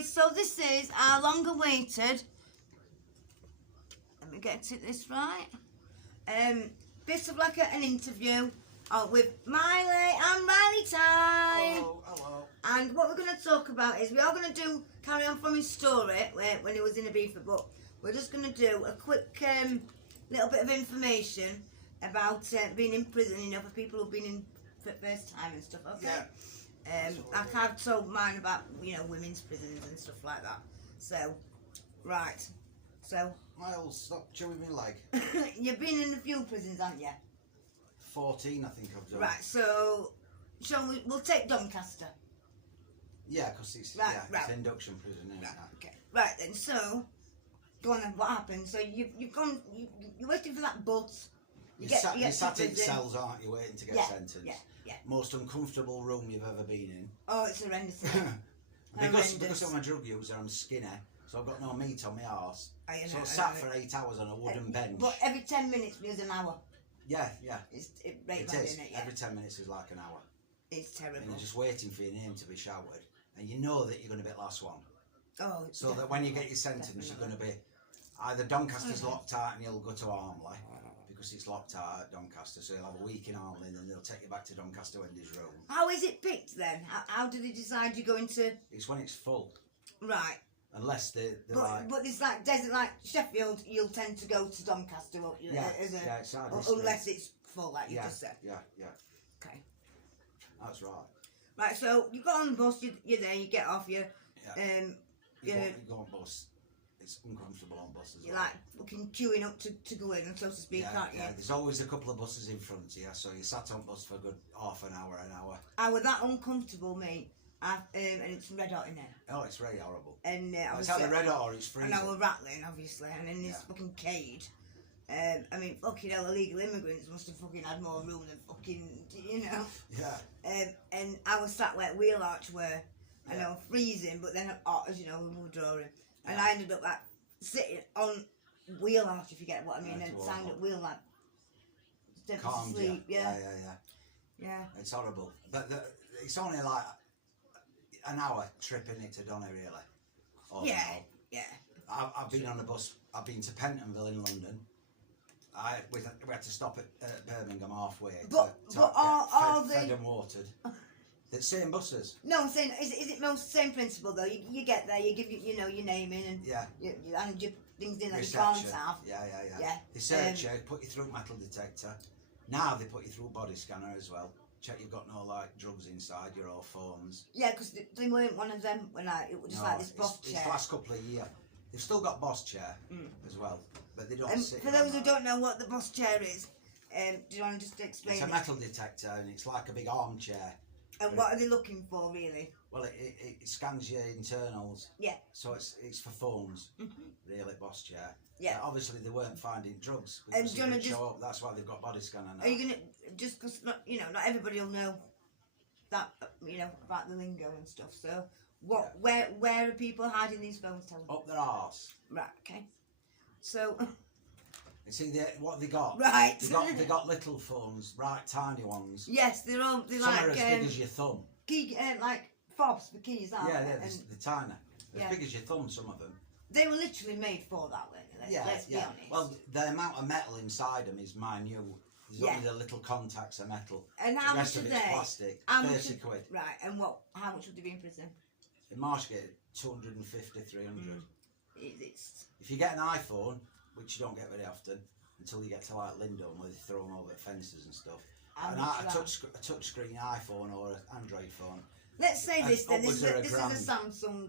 guys, so this is our long-awaited, let me get this right, bit of like an interview with Miley and Riley time. Hello. And what we're going to talk about is we are going to carry on from his story when he was in Ibiza, but we're just going to do a quick little bit of information about being in prison, you know, for people who've been in for the first time and stuff, okay? Yeah. Like I've told mine about, you know, women's prisons and stuff like that. So, right. So, Miles, stop chewing me leg. you've been in a few prisons, haven't you? 14, I think I've done. Right, so, we'll take Doncaster. Yeah, because it's, Right, it's induction prison, isn't it? Okay. Right then, so, go on then, what happened? So, you've gone, you're waiting for that bus. You sat in cells, aren't you, waiting to get sentenced? Yeah. Most uncomfortable room you've ever been in. Oh, it's horrendous. Because I'm a drug user, I'm skinny, so I've got no meat on my arse. So I sat for 8 hours on a wooden bench. But every 10 minutes there's an hour. Yeah. It is. Isn't it? Every 10 minutes is like an hour. It's terrible. And you're just waiting for your name to be shouted, and you know that you're going to be last one. Oh. So that when you get your sentence, you're going to be either Doncaster's locked out and you'll go to Armley, because it's locked out at Doncaster, so you'll have a week in Armley and then they'll take you back to Doncaster Wendy's room. How is it picked then? How do they decide you're going to... It's when it's full. Right. Unless they're but it's like desert, like Sheffield, you'll tend to go to Doncaster, won't you? It's unless it's full, like you just said. Yeah. Okay. That's right. Right, so you got on the bus, you're there, you get off, you go on bus. It's uncomfortable on buses. You're like fucking queuing up to go in, so to speak, aren't you? Yeah, there's always a couple of buses in front of you, so you sat on bus for a good half an hour. I was that uncomfortable, mate. And it's red hot in there. Oh, it's really horrible. And it's either red hot or it's freezing. And I was rattling, obviously, and in this fucking cage. I mean, fucking hell, illegal immigrants must have fucking had more room than fucking, you know. Yeah. And I was sat where wheel arch were, and I was freezing, but then hot, as you know, we were drawing. And I ended up like sitting on wheel arch, if you get what I mean, and signed at wheel like instead of sleep. Yeah. It's horrible. But it's only like an hour tripping it to Donny, really. Yeah. I've been on a bus. I've been to Pentonville in London. We had to stop at Birmingham halfway to are get fed and watered. The same buses. No, I'm saying, is it most same principle though? You get there, you give your name in, and you hand your things in that you can't have. Yeah. They search you, put you through metal detector. Now they put you through body scanner as well. Check you've got no like drugs inside your old phones. Yeah, because they weren't one of them when it was just like this boss chair. It's the last couple of years. They've still got boss chair as well, but they don't sit. For those who don't know what the boss chair is, do you want to just explain? It's a metal detector and it's like a big armchair. And what are they looking for, really? Well, it scans your internals. Yeah. So it's for phones, really, boss chair. Yeah. Obviously, they weren't finding drugs. And do you want to show up. That's why they've got body scanner now. Are you going to, just because, not everybody will know that, about the lingo and stuff. So, where are people hiding these phones, tell me? Up their arse. Right, okay. So... You see, what they got? Right. They got little phones, right, tiny ones. Yes, they're Some like... are as big as your thumb. Key, like fobs for keys, aren't they? They're tiny. As big as your thumb, some of them. They were literally made for that, weren't they? Let's be honest. Well, the amount of metal inside them is minute. There's only the little contacts of metal. And how much are the rest of they? it's plastic. 30 quid. Right, and how much would they be in prison? In Marshgate, 250, 300. It's... If you get an iPhone, which you don't get very often, until you get to like Lindholm where they throw them over fences and stuff. A touchscreen iPhone or an Android phone. Let's say this then. This is a Samsung.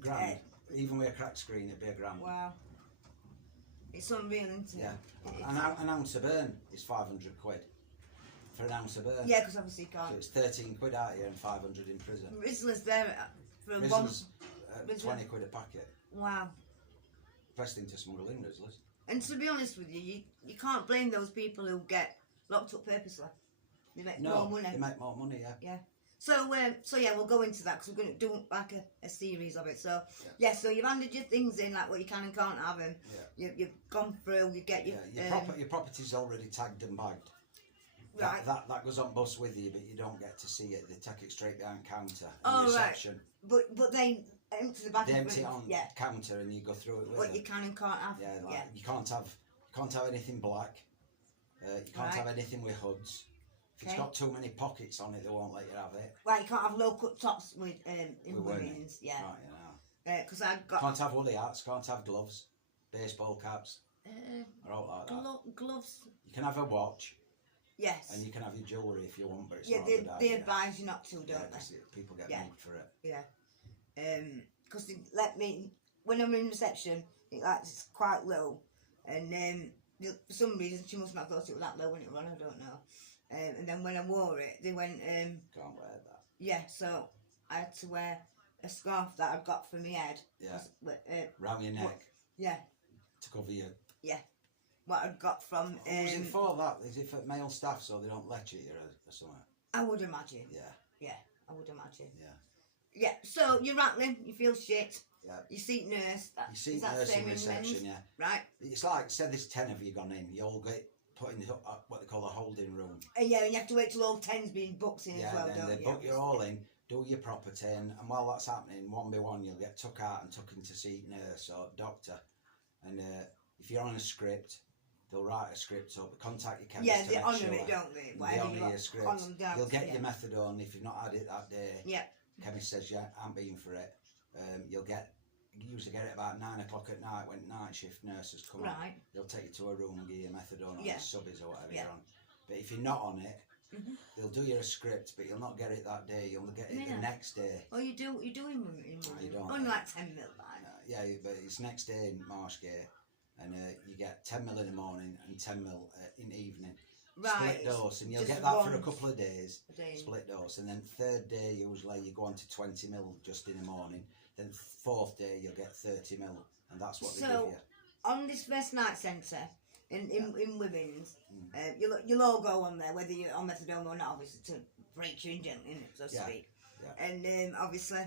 Grand. Even with a cracked screen, it'd be £1,000. Wow. It's unreal, isn't it? Yeah. An ounce of burn is 500 quid. For an ounce of burn. Yeah, because obviously you can't. So it's 13 quid out here and 500 in prison. Rizzler's there for a Rizzler's 20 quid a packet. Wow. Best thing to smuggle in, Rizzlers. And to be honest with you, you can't blame those people who get locked up purposely. They make more money. They make more money, Yeah. So yeah, we'll go into that because we're going to do like a series of it. So so you've handed your things in, like what you can and can't have, and you've gone through. You get your property's already tagged and bagged. Right. That goes on bus with you, but you don't get to see it. They take it straight behind counter in reception. Right. But they empty the bag. They empty it on counter and you go through it with What you can and can't have. Yeah, like, you can't have anything black. You can't have anything with hoods. If it's got too many pockets on it, they won't let you have it. Right, you can't have low cut tops in women's. Yeah. Right, you know. Because I got. Can't have woolly hats. Can't have gloves. Baseball caps. Or all like that. Gloves. You can have a watch. Yes. And you can have your jewellery if you want, but it's not a good idea. They advise you not to, don't they? People get mugged for it. Yeah. Because they let me, when I'm in reception, it's quite low, and for some reason she must not have thought it was that low when it was on, I don't know. And then when I wore it, they went, can't wear that. Yeah, so I had to wear a scarf that I got from my head. Yeah. Round your neck. Yeah. To cover you. Yeah. What I'd got from. Was it for that? Is it for male staff so they don't lecture you or something? I would imagine. Yeah. Yeah, I would imagine. Yeah. Yeah, so you're rattling, you feel shit. Yeah. You seat nurse. You seat nurse in reception, yeah. Right. It's like, say there's 10 of you gone in, you all get put in what they call a holding room. Yeah, and you have to wait till all 10's been booked in as well, don't you? Yeah, then they book you all in, do your property, and while that's happening, one by one, you'll get took out and took into seat nurse or doctor. And if you're on a script, they'll write a script up, contact your chemist. Yeah, they honour it, don't they? They honour your script. You'll get your methadone if you've not had it that day. Yeah. Chemist says, yeah, I'm being for it. You usually get it about 9 o'clock at night when night shift nurses come on. They'll take you to a room and give you methadone or subbies or whatever you're on. But if you're not on it, they'll do you a script, but you'll not get it that day. You'll get it the next day. Oh, you do in you don't. Only like 10 mil, like. Yeah, but it's next day in Marshgate, and you get 10 mil in the morning and 10 mil in the evening. Right. Split dose, and you'll get that for a couple of days. Split dose, and then third day usually you go on to 20 mil just in the morning. Then fourth day you'll get 30 mil, and that's what they give you. On this first night centre in women's, you'll all go on there whether you're on methadone or not, obviously to break you in gently, so to speak. Yeah. And obviously,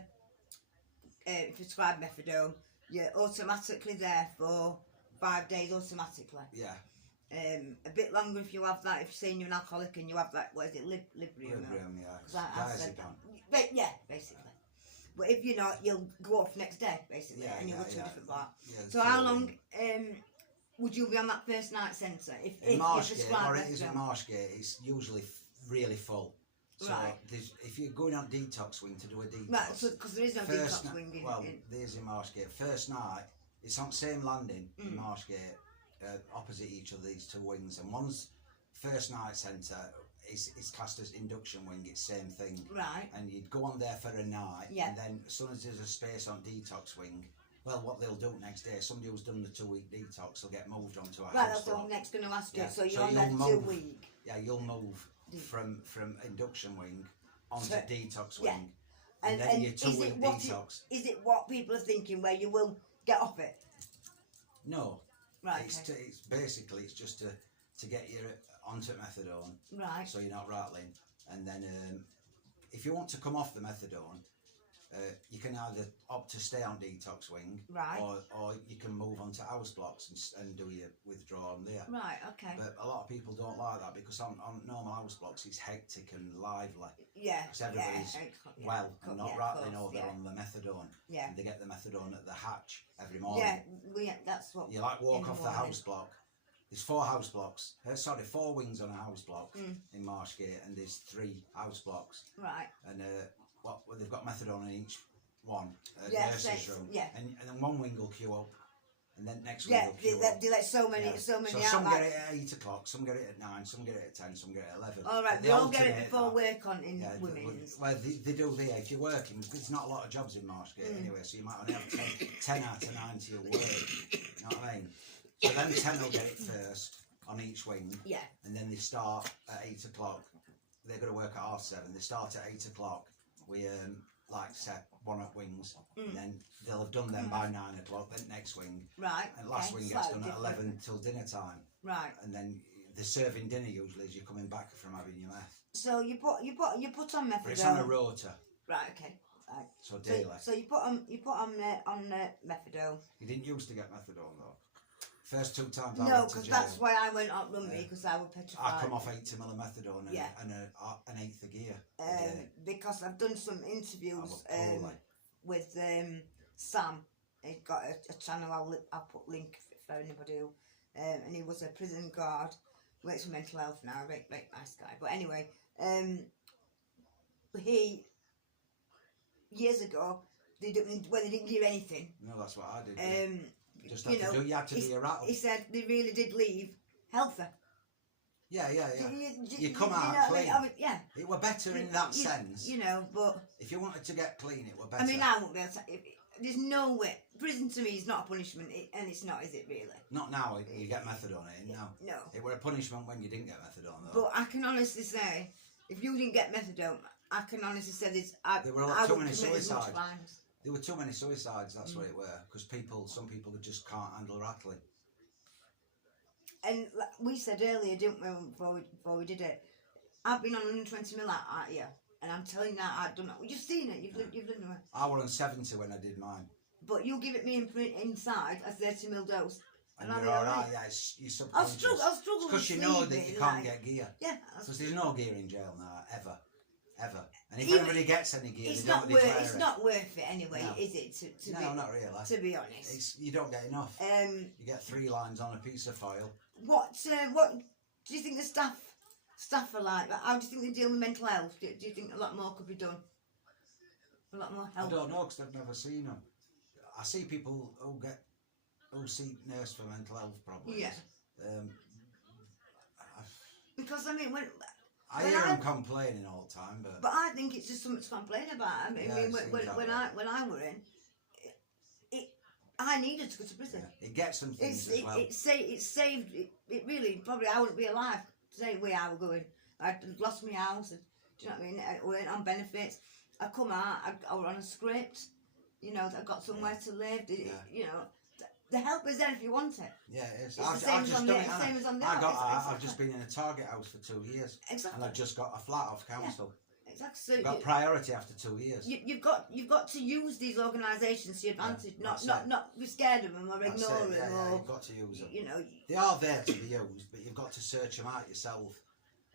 if you prescribe methadone, you're automatically there for 5 days automatically. Yeah. A bit longer if you have that, if you're saying you're an alcoholic and you have that, what is it, Librium? Librium, yeah. But yeah, basically. But if you're not, you'll go off next day, basically, and you'll go to a different bar. Yeah, so how long would you be on that first night centre? In Marshgate, or it is in Marshgate, it's usually really full. So if you're going on detox wing to do a detox... Right, because there is no detox wing in... Well, there's in Marshgate. First night, it's on the same landing in Marshgate, opposite each of these two wings, and one's first night centre is classed as induction wing. It's same thing, right? And you'd go on there for a night, and then as soon as there's a space on detox wing, well, what they'll do next day, somebody who's done the 2-week detox will get moved onto a house block. That's what I'm next going to ask you. So you're on that 2 week. Yeah, you'll move from induction wing onto detox wing, and then your 2-week detox. Is it what people are thinking, where you will get off it? No. Right. It's basically it's just to get you onto methadone. Right. So you're not rattling, and then if you want to come off the methadone, you can either opt to stay on detox wing, right, or you can move on to house blocks and do your withdrawal on there. Right. Okay. But a lot of people don't like that because on normal house blocks it's hectic and lively. Yeah. Because everybody's and not rattling over on the methadone. Yeah. And they get the methadone at the hatch every morning. Yeah. That's what. You like walk off the house block. There's 4 house blocks. 4 wings on a house block in Marshgate, and there's 3 house blocks. Right. And they've got methadone in each one. Nurse's room. Yeah. And then one wing will queue up, and then next wing will queue up. They let so many So out. some get it at 8 o'clock, some get it at 9, some get it at 10, some get it at 11. All right, they all get it before work on in women's. Well, they do there. If you're working, there's not a lot of jobs in Marshgate anyway, so you might only have 10 out of 9 to your work. You know what I mean? So then 10 will get it first on each wing. Yeah. And then they start at 8 o'clock. They're going to work at 7:30. They start at 8 o'clock. We like set 1 up wings, and then they'll have done them by 9 o'clock. Then next wing, right? And last wing gets done at 11 till dinner time, right? And then they're serving dinner usually as you're coming back from having your meth. So you put on methadone. But it's on a rota. Right. Okay. Right. So daily. So you put on methadone. You didn't used to get methadone though. First 2 times I went to jail. No, because that's why I went up Rumby, because I was petrified. I come off 80 ml of methadone and an eighth of gear. Because I've done some interviews with Sam. He's got a channel. I'll put link for anybody who. And he was a prison guard. Works for mental health now. Right, nice guy. But anyway, he years ago they didn't give anything. No, that's what I did. Just had you know, you had to be a rattle. He said they really did leave healthy. Yeah. You come out clean. I mean, yeah. It were better in that sense. You know, but if you wanted to get clean, it were better. I mean, I won't be able to. There's no way. Prison to me is not a punishment, and it's not, is it really? Not now. You get methadone in. No. It were a punishment when you didn't get methadone, though. But I can honestly say, if you didn't get methadone, I can honestly say this. There were too many suicides. There were too many suicides. That's what it were. Because some people just can't handle rattling. And like we said earlier, didn't we, before we did it? I've been on 120 mil out here, and I'm telling you now, I've done it. You've seen it. You've lived it. I was on 70 when I did mine. But you give it me inside a 30 mil dose. And you're alright, yeah, you're subconscious. I'll struggle because you know that you can't get gear. Yeah. Because there's no gear in jail now, ever. And if anybody gets any gear, they don't declare it. It's not worth it anyway, is it? No, not really. To be honest. You don't get enough. You get 3 lines on a piece of foil. What do you think the staff are like? How do you think they deal with mental health? Do you think a lot more could be done? A lot more help? I don't know, because I've never seen them. I see people who see nurse for mental health problems. Yeah. Because I mean, I hear them complaining all the time, but I think it's just something to complain about. I mean, when I were in, I needed to go to prison. Yeah. It gets some things as well. It saved. It really probably I wouldn't be alive today the way I was going. I'd lost my house. Do you know what I mean? I weren't on benefits. I come out. I was on a script. You know, I got somewhere to live. You know, the help is there if you want it. Yeah, it is. It's the same as on the I've just been in a target house for 2 years. Exactly. And I've just got a flat off council. Yeah, exactly. So got priority after 2 years. You've got to use these organisations to your advantage, not be scared of them or ignore them. Yeah, you've got to use them. You know, they are there to be used, but you've got to search them out yourself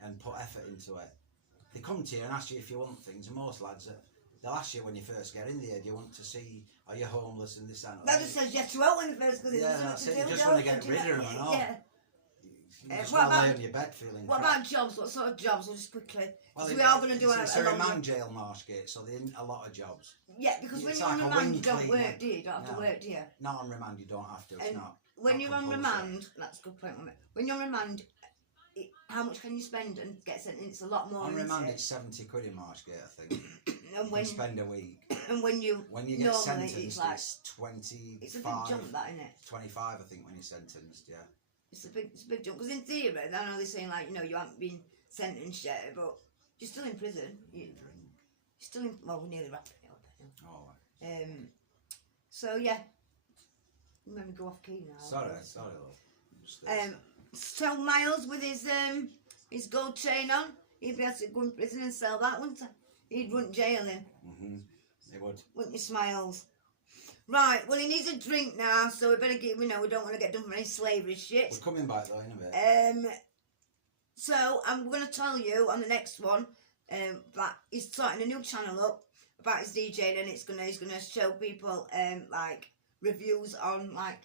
and put effort into it. They come to you and ask you if you want things, and most lads they'll ask you when you first get in there, do you want to see, are you homeless and this and that? That just says yes to out when you first go in. Yeah, that's it. You just want to get rid of them and all. Yeah. You just want to lay on your bed feeling What crap. about jobs? What sort of jobs? We'll just quickly. Well, we are going to do it's a remand jail, Marshgate, so there isn't a lot of jobs. Yeah, because when it's you're like on remand, you don't work, do you? You don't have to work, do you? Not on remand, you don't have to. It's not. When you're on remand, that's a good point. When you're on remand, how much can you spend and get sentenced? It's a lot more. On remand, it's 70 quid in Marshgate, I think. And when you spend a week. And when you get sentenced, it's like 25. It's a big jump, that, isn't it? 25, I think, when you're sentenced. Yeah. It's a big jump because in theory, I know they're saying like you haven't been sentenced yet, but you're still in prison. You're still in. Well, we're nearly wrapping it up. Oh. Right. So yeah. Let me go off key now. Sorry, love. So Miles with his gold chain on, he'd be able to go in prison and sell that, wouldn't he? He'd run jail him. He would. Wouldn't you, Smiles? Right, well he needs a drink now, so we better get. We don't want to get done for any slavery shit. We're coming back though in a bit. So I'm going to tell you on the next one, that he's starting a new channel up about his DJing, and he's gonna show people like reviews on like.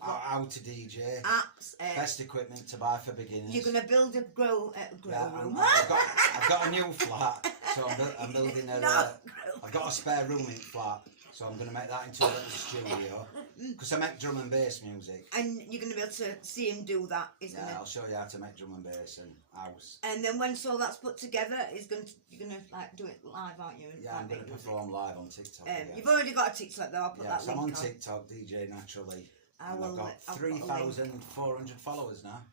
How to DJ, apps, best equipment to buy for beginners. You're gonna build a grow room. I've got a new flat, so I'm building a. I've got a spare room in flat, so I'm gonna make that into a little studio. Because I make drum and bass music. And you're gonna be able to see him do that. I'll show you how to make drum and bass and house. And then once all that's put together, you're gonna like do it live, aren't you? Yeah, I'm gonna perform live on TikTok. You've already got a TikTok though. I'll put that link on. I'm on TikTok, DJ Naturally. I've got 3,400 followers now.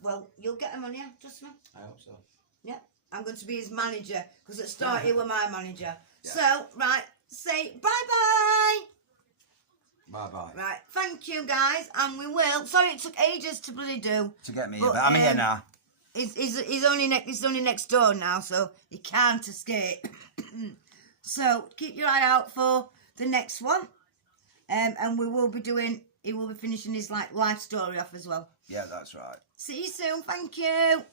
Well, you'll get them on, yeah, trust me. I hope so. Yeah, I'm going to be his manager, because at the start he was my manager. Yeah. So, right, say bye-bye. Bye-bye. Right, thank you guys, and we will. Sorry it took ages to bloody do. To get me here, but I'm here now. He's only next door now, so he can't escape. So, keep your eye out for the next one. And he will be finishing his life story off as well. Yeah, that's right. See you soon. Thank you.